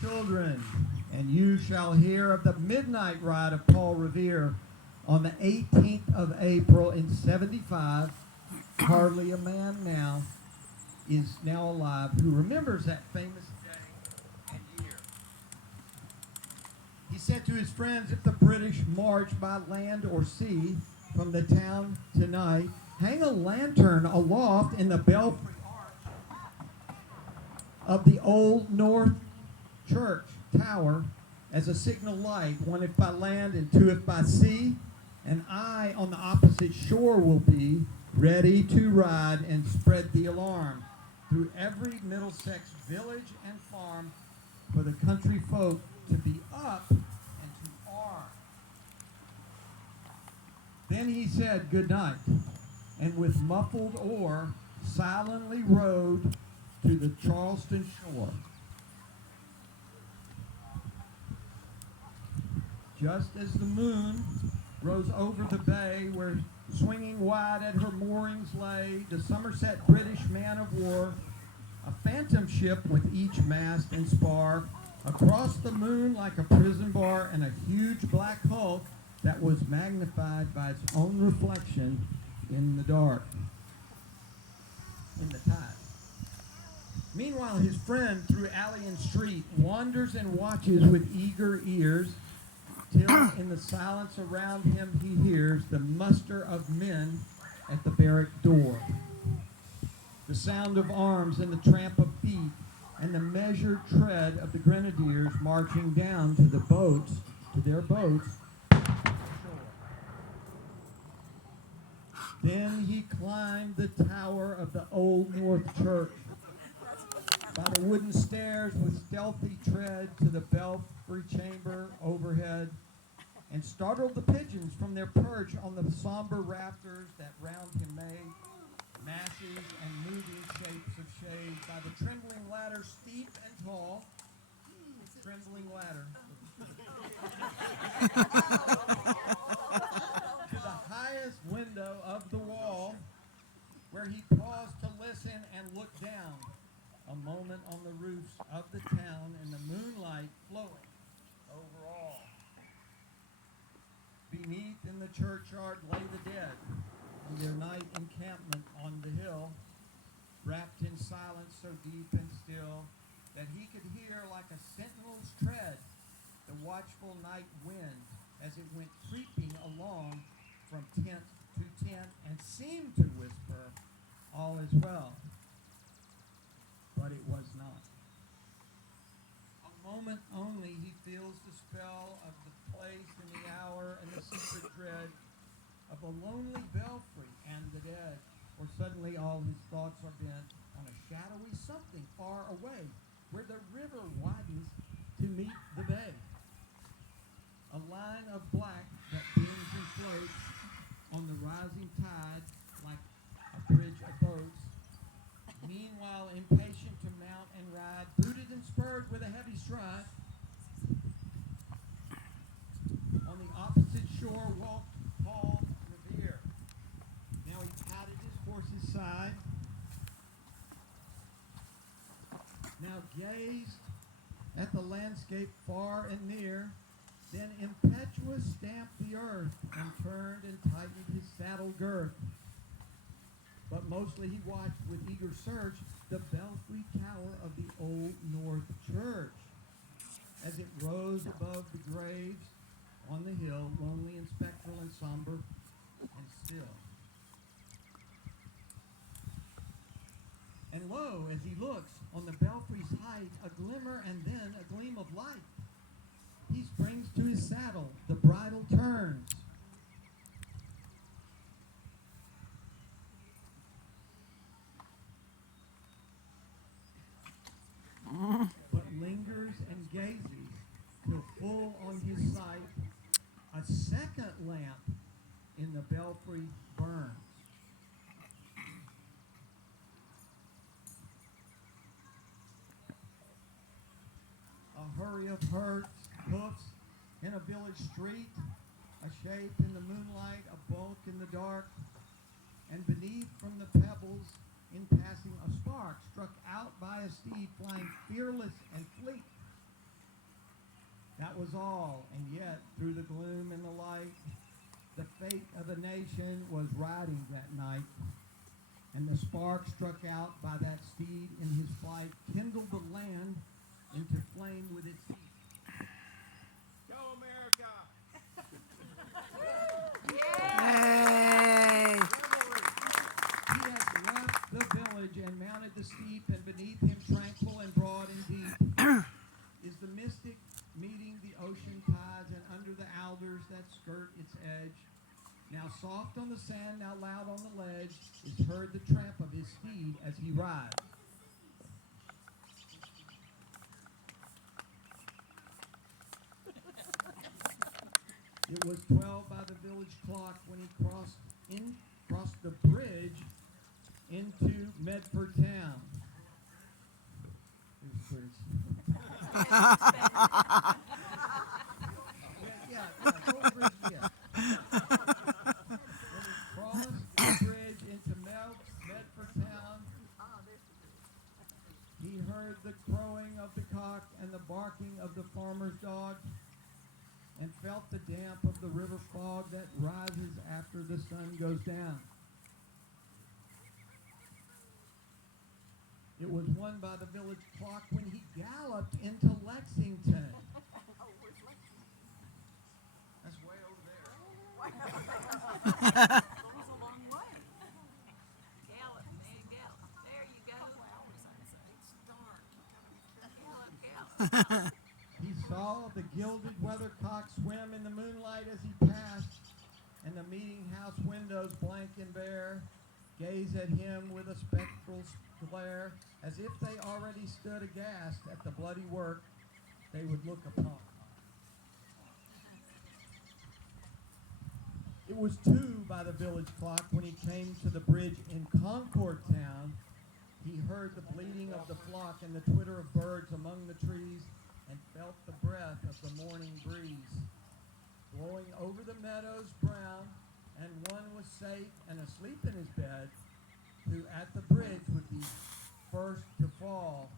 Children, and you shall hear of the midnight ride of Paul Revere on the 18th of April in 75. Hardly a man now is now alive who remembers that famous day and year. He said to his friends, if the British march by land or sea from the town tonight, hang a lantern aloft in the belfry arch of the Old North Church tower as a signal light, one if by land and two if by sea, and I on the opposite shore will be ready to ride and spread the alarm through every Middlesex village and farm for the country folk to be up and to arm. Then he said good night, and with muffled oar silently rowed to the Charleston shore. Just as the moon rose over the bay where swinging wide at her moorings lay the Somerset British man of war, a phantom ship with each mast and spar, across the moon like a prison bar, and a huge black hulk that was magnified by its own reflection in the dark, in the tide. Meanwhile, his friend through alley and street wanders and watches with eager ears, till in the silence around him he hears the muster of men at the barrack door, the sound of arms and the tramp of feet, and the measured tread of the grenadiers marching down to the boats, to their boats. Then he climbed the tower of the Old North Church, by the wooden stairs with stealthy tread to the belfry chamber overhead, and startled the pigeons from their perch on the somber rafters that round him made masses and moving shapes of shade by the trembling ladder steep and tall, trembling ladder, to the highest window of the wall, where he paused to listen and look down a moment on the roofs of the town and the moonlight flowing over all. Beneath in the churchyard lay the dead in their night encampment on the hill, wrapped in silence so deep and still that he could hear like a sentinel's tread the watchful night wind as it went creeping along from tent to tent and seemed to whisper, all is well. But it was not. A moment only he feels the spell of the place and the hour and the secret dread of the lonely belfry and the dead, for suddenly all his thoughts are bent on a shadowy something far away, where the river widens to meet the bay. A line of black that bends and floats on the rising tide like a bridge of boats. Meanwhile, impatient to mount and ride, booted and spurred with a heavy stride, on the opposite shore walked Paul Revere. Now he patted his horse's side, now gazed at the landscape far and near, then impetuous stamped the earth and turned and tightened his saddle girth. But mostly he watched with eager search the belfry tower of the Old North Church as it rose above the graves on the hill, lonely and spectral and somber and still. And lo, as he looks on the belfry's height, a glimmer and then a gleam of light. He springs to his saddle, the bridle turns. But lingers and gazes till full on his sight a second lamp in the belfry burns. A hurry of hoofs in a village street, a shape in the moonlight, a bulk in the dark, and beneath from the pebbles in passing a spark struck out by a steed flying fearless and fleet, was all, and yet through the gloom and the light, the fate of the nation was riding that night. And the spark struck out by that steed in his flight kindled the land into flame with its heat. Go America! Yay! He had left the village and mounted the steep, and beneath him tranquil and broad and deep is the mystic meeting the ocean tides, and under the alders that skirt its edge, now soft on the sand, now loud on the ledge, is heard the tramp of his steed as he rides. It was 12 by the village clock when he crossed the bridge into Medford town. Here's the bridge. Go bridge, yeah. When he crossed the bridge into Medford town, he heard the crowing of the cock and the barking of the farmer's dog, and felt the damp of the river fog that rises after the sun goes down. It was 1 by the village clock when he galloped into Lexington. That's way over there. Goes a long way. Gallop, man, gallop. There you go. Gallop, gallop. He saw the gilded weathercock swim in the moonlight as he passed, and the meeting house windows, blank and bare, gaze at him with a spectral glare, as if they already stood aghast at the bloody work they would look upon. It was 2 by the village clock when he came to the bridge in Concord town. He heard the bleating of the flock and the twitter of birds among the trees, and felt the breath of the morning breeze blowing over the meadows brown, and one was safe and asleep in his bed, who at the bridge would be first to fall.